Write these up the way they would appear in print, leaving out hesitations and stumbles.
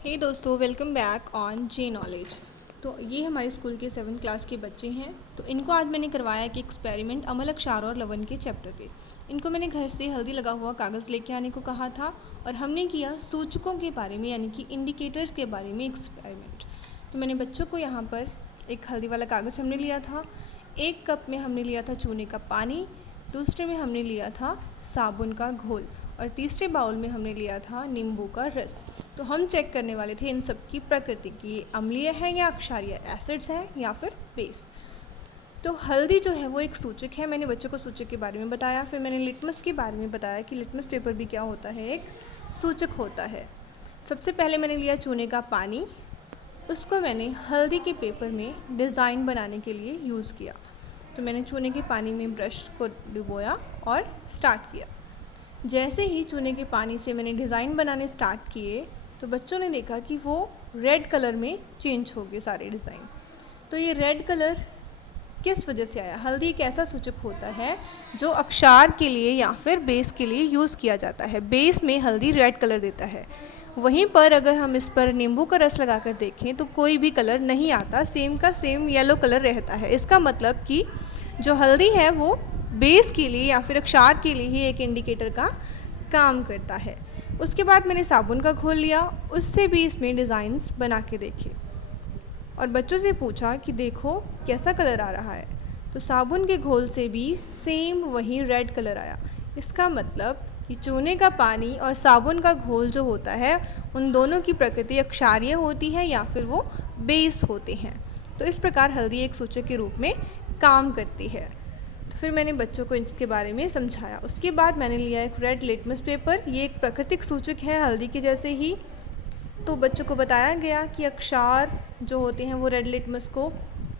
हे दोस्तों, welcome back on J knowledge. तो ये हमारे स्कूल के 7th क्लास के बच्चे हैं। तो इनको आज मैंने करवाया कि एक्सपेरिमेंट अमल अक्षार और लवन के चैप्टर पे। इनको मैंने घर से हल्दी लगा हुआ कागज़ लेके आने को कहा था और हमने किया सूचकों के बारे में यानी कि इंडिकेटर्स के बारे में एक्सपेरिमेंट। तो मैंने बच्चों को यहाँ पर एक हल्दी वाला कागज़ हमने लिया था, 1 कप में हमने लिया था चूने का पानी, दूसरे में हमने लिया था साबुन का घोल और तीसरे बाउल में हमने लिया था नींबू का रस। तो हम चेक करने वाले थे इन सब की प्रकृति की, ये अम्लीय है या क्षारीय, एसिड्स हैं या फिर बेस। तो हल्दी जो है वो एक सूचक है। मैंने बच्चों को सूचक के बारे में बताया, फिर मैंने लिटमस के बारे में बताया कि लिटमस पेपर भी क्या होता है, एक सूचक होता है। सबसे पहले मैंने लिया चूने का पानी, उसको मैंने हल्दी के पेपर में डिज़ाइन बनाने के लिए यूज़ किया। तो मैंने चूने के पानी में ब्रश को डुबोया और स्टार्ट किया। जैसे ही चूने के पानी से मैंने डिज़ाइन बनाने स्टार्ट किए तो बच्चों ने देखा कि वो रेड कलर में चेंज हो गए सारे डिज़ाइन। तो ये रेड कलर किस वजह से आया? हल्दी एक ऐसा सूचक होता है जो अक्षार के लिए या फिर बेस के लिए यूज़ किया जाता है। बेस में हल्दी रेड कलर देता है। वहीं पर अगर हम इस पर नींबू का रस लगा कर देखें तो कोई भी कलर नहीं आता, सेम का सेम येलो कलर रहता है। इसका मतलब कि जो हल्दी है वो बेस के लिए या फिर अक्षार के लिए ही एक इंडिकेटर का काम करता है। उसके बाद मैंने साबुन का घोल लिया, उससे भी इसमें डिज़ाइंस बना के देखे और बच्चों से पूछा कि देखो कैसा कलर आ रहा है। तो साबुन के घोल से भी सेम वही रेड कलर आया। इसका मतलब कि चूने का पानी और साबुन का घोल जो होता है उन दोनों की प्रकृति अक्षारीय होती है या फिर वो बेस होते हैं। तो इस प्रकार हल्दी एक सूचक के रूप में काम करती है। तो फिर मैंने बच्चों को इसके बारे में समझाया। उसके बाद मैंने लिया एक रेड लिटमस पेपर, ये एक प्राकृतिक सूचक है हल्दी के जैसे ही। तो बच्चों को बताया गया कि अक्षार जो होते हैं वो रेड लिटमस को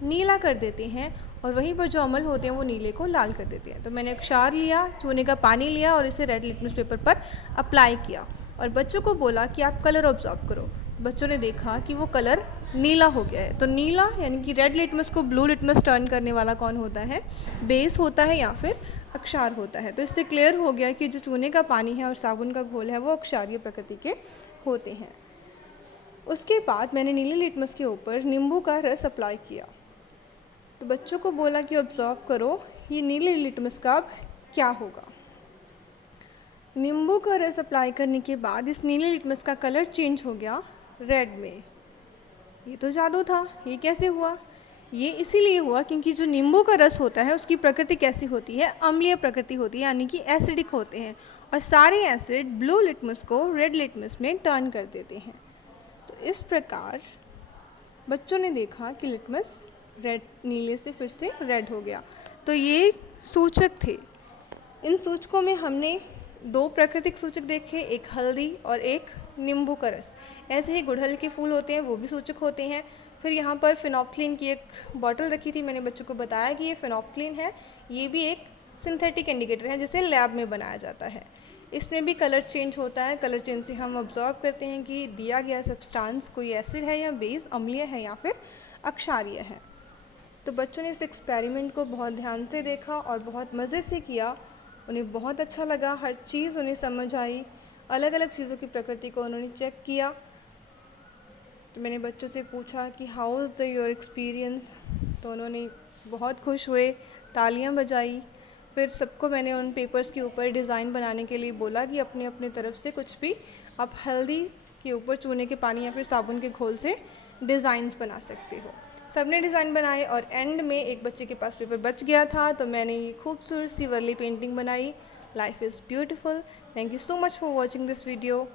नीला कर देते हैं और वहीं पर जो अम्ल होते हैं वो नीले को लाल कर देते हैं। तो मैंने अक्षार लिया, चूने का पानी लिया और इसे रेड लिटमस पेपर पर अप्लाई किया और बच्चों को बोला कि आप कलर ऑब्जर्व करो। बच्चों ने देखा कि वो कलर नीला हो गया है। तो नीला यानी कि रेड लिटमस को ब्लू लिटमस टर्न करने वाला कौन होता है? बेस होता है या फिर अक्षार होता है। तो इससे क्लियर हो गया कि जो चूने का पानी है और साबुन का घोल है वो अक्षारीय प्रकृति के होते हैं। उसके बाद मैंने नीले लिटमस के ऊपर नींबू का रस अप्लाई किया। तो बच्चों को बोला कि ऑब्जर्व करो ये नीले लिटमस का अब क्या होगा। नींबू का रस अप्लाई करने के बाद इस नीले लिटमस का कलर चेंज हो गया रेड में। ये तो जादू था। ये कैसे हुआ? ये इसीलिए हुआ क्योंकि जो नींबू का रस होता है उसकी प्रकृति कैसी होती है? अम्लीय प्रकृति होती है, यानी कि एसिडिक होते हैं और सारे एसिड ब्लू लिटमस को रेड लिटमस में टर्न कर देते हैं। तो इस प्रकार बच्चों ने देखा कि लिटमस रेड, नीले से फिर से रेड हो गया। तो ये सूचक थे। इन सूचकों में हमने 2 प्राकृतिक सूचक देखे, एक हल्दी और एक नींबू का रस। ऐसे ही गुड़हल के फूल होते हैं, वो भी सूचक होते हैं। फिर यहाँ पर फिनॉक्सीन की एक बॉटल रखी थी, मैंने बच्चों को बताया कि ये फिनॉक्सीन है, ये भी एक सिंथेटिक इंडिकेटर है जिसे लैब में बनाया जाता है। इसमें भी कलर चेंज होता है। कलर चेंज से हम ऑब्जर्व करते हैं कि दिया गया सब्सटेंस कोई एसिड है या बेस, अम्लीय है या फिर अक्षारीय है। तो बच्चों ने इस एक्सपेरिमेंट को बहुत ध्यान से देखा और बहुत मज़े से किया। उन्हें बहुत अच्छा लगा, हर चीज़ उन्हें समझ आई, अलग अलग चीज़ों की प्रकृति को उन्होंने चेक किया। तो मैंने बच्चों से पूछा कि how is the your experience. तो उन्होंने बहुत खुश हुए, तालियां बजाई। फिर सबको मैंने उन पेपर्स के ऊपर डिज़ाइन बनाने के लिए बोला कि अपने अपने तरफ से कुछ भी आप हल्दी के ऊपर चूने के पानी या फिर साबुन के घोल से डिज़ाइंस बना सकते हो। सबने डिज़ाइन बनाए और एंड में एक बच्चे के पास पेपर बच गया था तो मैंने ये खूबसूरत सी वर्ली पेंटिंग बनाई। Life is beautiful. Thank you so much for watching this video.